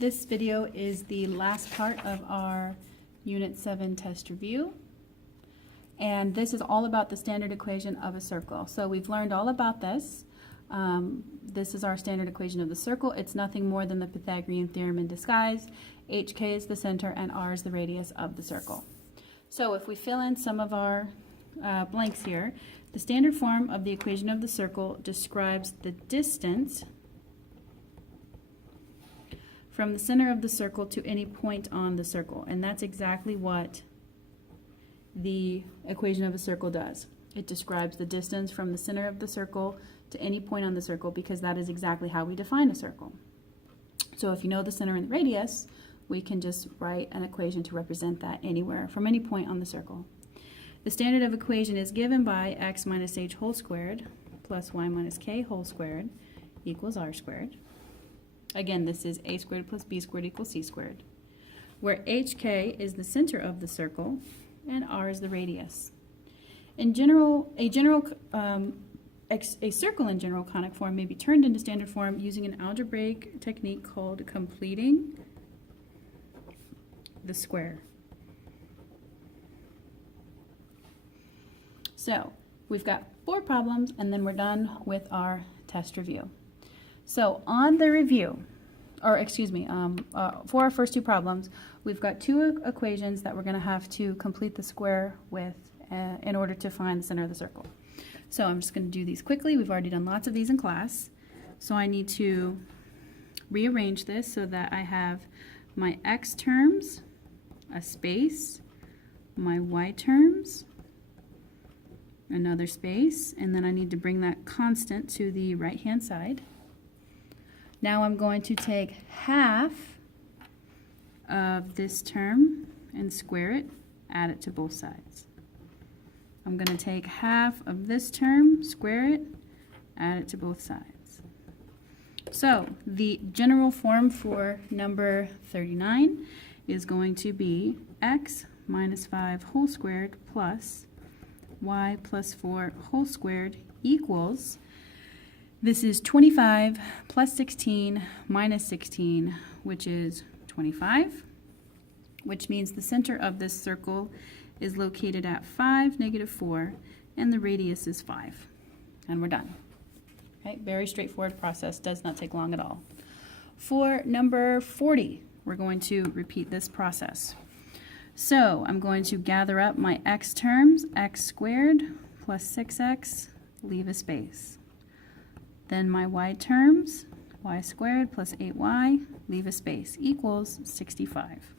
This video is the last part of our Unit 7 test review. And this is all about the standard equation of a circle. So we've learned all about this. This is our standard equation of the circle. It's nothing more than the Pythagorean theorem in disguise. HK is the center and R is the radius of the circle. So if we fill in some of our blanks here, the standard form of the equation of the circle describes the distance from the center of the circle to any point on the circle. And that's exactly what the equation of a circle does. It describes the distance from the center of the circle to any point on the circle, because that is exactly how we define a circle. So if you know the center and the radius, we can just write an equation to represent that anywhere from any point on the circle. The standard of equation is given by x minus h whole squared plus y minus k whole squared equals r squared. Again, this is a squared plus b squared equals c squared, where hk is the center of the circle and r is the radius. In general, a circle in general conic form may be turned into standard form using an algebraic technique called completing the square. So we've got 4 problems and then we're done with our test review. So on the review, or excuse me, for our first 2 problems, we've got 2 equations that we're going to have to complete the square with in order to find the center of the circle. So I'm just going to do these quickly. We've already done lots of these in class. So I need to rearrange this so that I have my x terms, a space, my y terms, another space, and then I need to bring that constant to the right-hand side. Now I'm going to take half of this term and square it, add it to both sides. I'm going to take half of this term, square it, add it to both sides. So the general form for number 39 is going to be x minus 5 whole squared plus y plus 4 whole squared equals, this is 25 plus 16 minus 16, which is 25, which means the center of this circle is located at 5, -4, and the radius is 5. And we're done. Okay, very straightforward process, does not take long at all. For number 40, we're going to repeat this process. So I'm going to gather up my x terms, x squared plus 6x, leave a space. Then my y terms, y squared plus 8y, leave a space, equals 65.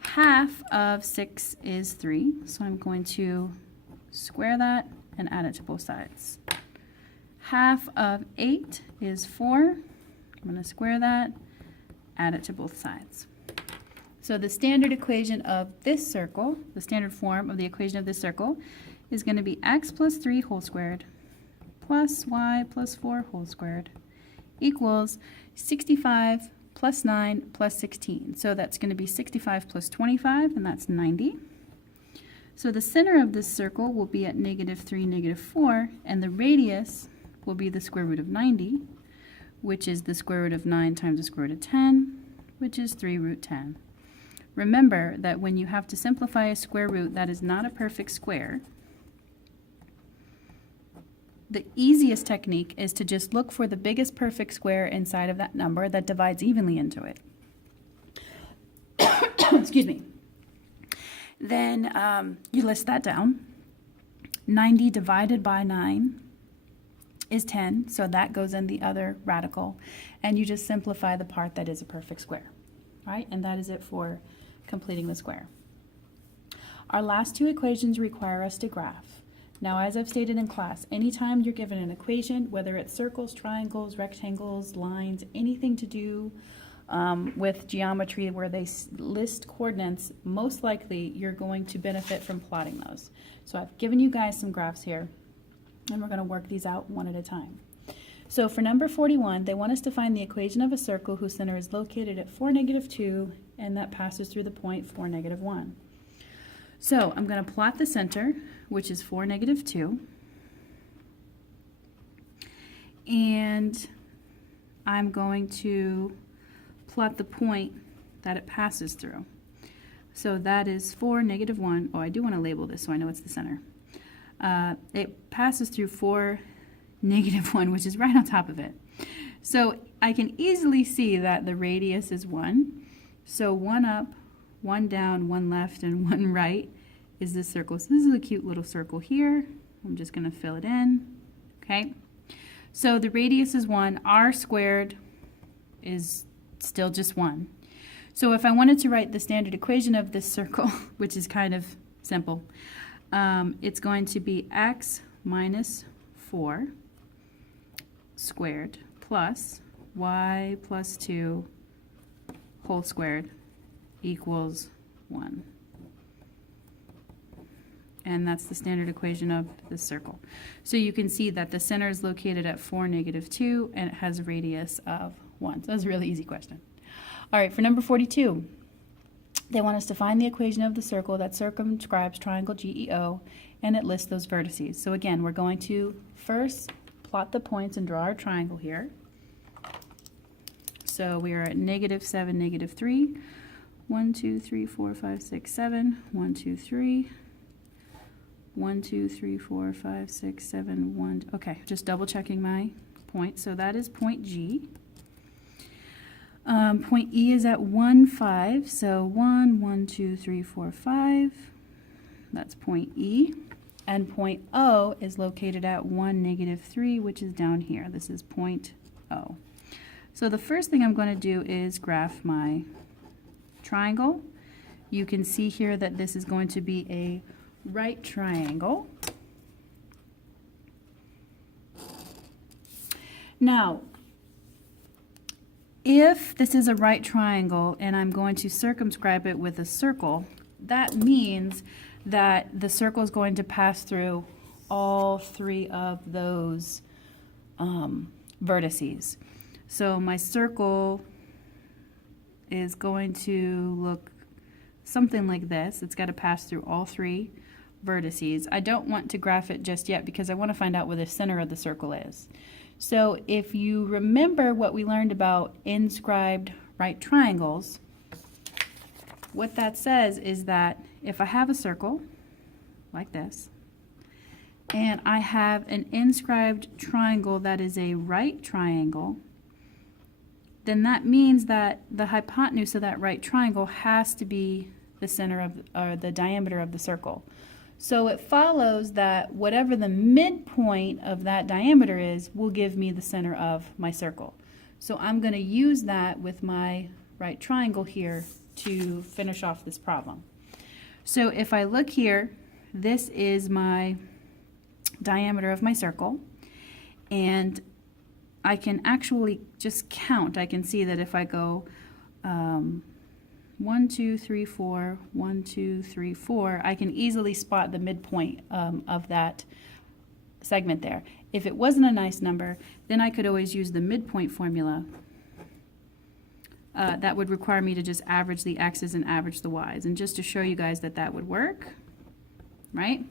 Half of 6 is 3, so I'm going to square that and add it to both sides. Half of 8 is 4. I'm going to square that, add it to both sides. So the standard equation of this circle, the standard form of the equation of this circle, is going to be x plus 3 whole squared plus y plus 4 whole squared equals 65 plus 9 plus 16. So that's going to be 65 plus 25, and that's 90. So the center of this circle will be at -3, -4, and the radius will be the square root of 90, which is the square root of 9 times the square root of 10, which is 3 root 10. Remember that when you have to simplify a square root that is not a perfect square, the easiest technique is to just look for the biggest perfect square inside of that number that divides evenly into it. Excuse me. Then you list that down. 90 divided by 9 is 10, so that goes in the other radical, and you just simplify the part that is a perfect square. All right, and that is it for completing the square. Our last 2 equations require us to graph. Now, as I've stated in class, anytime you're given an equation, whether it's circles, triangles, rectangles, lines, anything to do with geometry where they list coordinates, most likely you're going to benefit from plotting those. So I've given you guys some graphs here, and we're going to work these out one at a time. So for number 41, they want us to find the equation of a circle whose center is located at 4, -2, and that passes through the point 4, -1. So I'm going to plot the center, which is 4, -2, and I'm going to plot the point that it passes through. So that is 4, -1. Oh, I do want to label this so I know it's the center. It passes through 4, -1, which is right on top of it. So I can easily see that the radius is 1. So 1 up, 1 down, 1 left, and 1 right is this circle. So this is a cute little circle here. I'm just going to fill it in. Okay. So the radius is 1. R squared is still just 1. So if I wanted to write the standard equation of this circle, which is kind of simple, it's going to be x minus 4 squared plus y plus 2 whole squared equals 1. And that's the standard equation of this circle. So you can see that the center is located at 4, -2, and it has a radius of 1. So that's a really easy question. All right, for number 42, they want us to find the equation of the circle that circumscribes triangle GEO, and it lists those vertices. So again, we're going to first plot the points and draw our triangle here. So we are at -7, -3. 1, 2, 3, 4, 5, 6, 7. 1, 2, 3. 1, 2, 3, 4, 5, 6, 7, 1. Okay, just double checking my point. So that is point G. Point E is at 1, 5. So 1, 1, 2, 3, 4, 5. That's point E. And point O is located at 1, -3, which is down here. This is point O. So the first thing I'm going to do is graph my triangle. You can see here that this is going to be a right triangle. Now, if this is a right triangle and I'm going to circumscribe it with a circle, that means that the circle is going to pass through all 3 of those vertices. So my circle is going to look something like this. It's got to pass through all 3 vertices. I don't want to graph it just yet because I want to find out where the center of the circle is. So if you remember what we learned about inscribed right triangles, what that says is that if I have a circle like this and I have an inscribed triangle that is a right triangle, then that means that the hypotenuse of that right triangle has to be the center of, or the diameter of the circle. So it follows that whatever the midpoint of that diameter is will give me the center of my circle. So I'm going to use that with my right triangle here to finish off this problem. So if I look here, this is my diameter of my circle, and I can actually just count. I can see that if I go 1, 2, 3, 4, 1, 2, 3, 4, I can easily spot the midpoint of that segment there. If it wasn't a nice number, then I could always use the midpoint formula. That would require me to just average the x's and average the y's. And just to show you guys that that would work, right?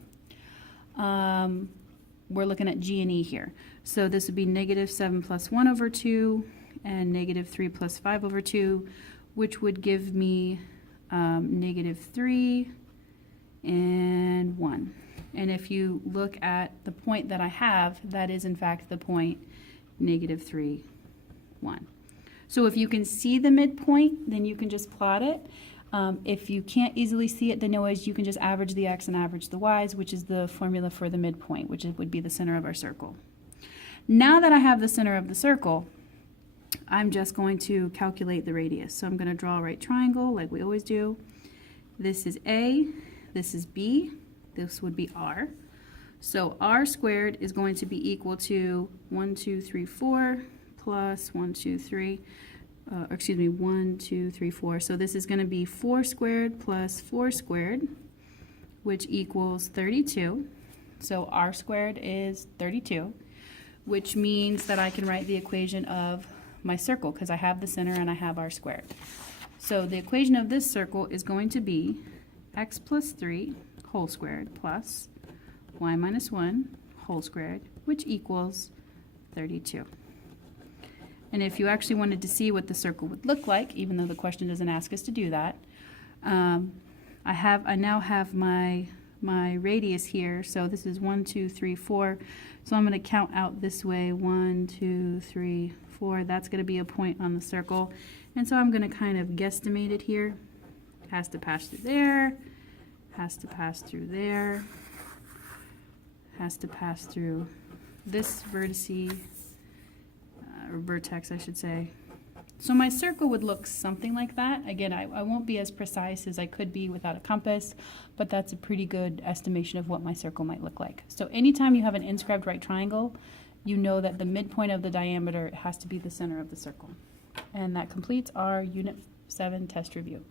We're looking at G and E here. So this would be -7 plus 1 over 2 and -3 plus 5 over 2, which would give me -3 and 1. And if you look at the point that I have, that is in fact the point -3, 1. So if you can see the midpoint, then you can just plot it. If you can't easily see it, then always you can just average the x and average the y's, which is the formula for the midpoint, which would be the center of our circle. Now that I have the center of the circle, I'm just going to calculate the radius. So I'm going to draw a right triangle like we always do. This is A, this is B, this would be R. So R squared is going to be equal to 1, 2, 3, 4 plus 1, 2, 3. 1, 2, 3, 4. So this is going to be 4 squared plus 4 squared, which equals 32. So R squared is 32, which means that I can write the equation of my circle because I have the center and I have R squared. So the equation of this circle is going to be x plus 3 whole squared plus y minus 1 whole squared, which equals 32. And if you actually wanted to see what the circle would look like, even though the question doesn't ask us to do that, I now have my radius here. So this is 1, 2, 3, 4. So I'm going to count out this way, 1, 2, 3, 4. That's going to be a point on the circle. And so I'm going to kind of guesstimate it here. Has to pass through there, has to pass through there, has to pass through this vertex, or vertex I should say. So my circle would look something like that. Again, I won't be as precise as I could be without a compass, but that's a pretty good estimation of what my circle might look like. So anytime you have an inscribed right triangle, you know that the midpoint of the diameter has to be the center of the circle. And that completes our Unit 7 test review.